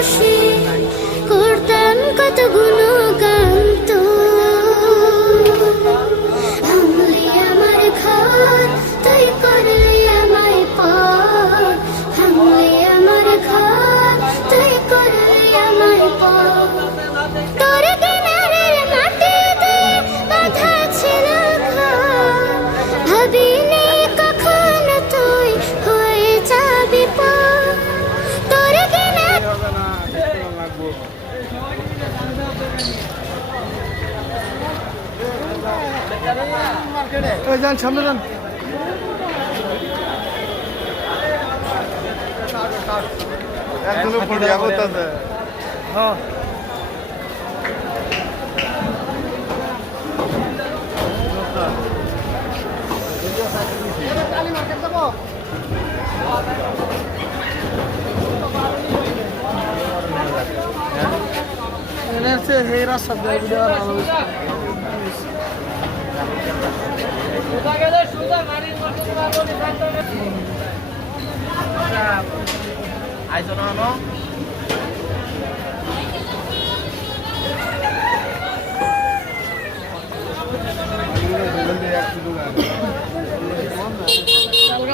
বসে করতাম কত গুণগান ভাঙলি আমার ঘর তুই করলি আমায় পর ভাঙলি আমার ঘর তুই করলি আমায় পর তোর কিনারের মাটিতে বাঁধা ছিল ঘর ভাবিনি কখনো তুই হয়ে যাবি পর তোর কিনার যান সামনে যান হ্যাঁ হেরা শব্দ ভিডিও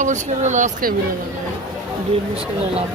মুশকিল আজকে ভিডিও দুই মুশকিল লাভ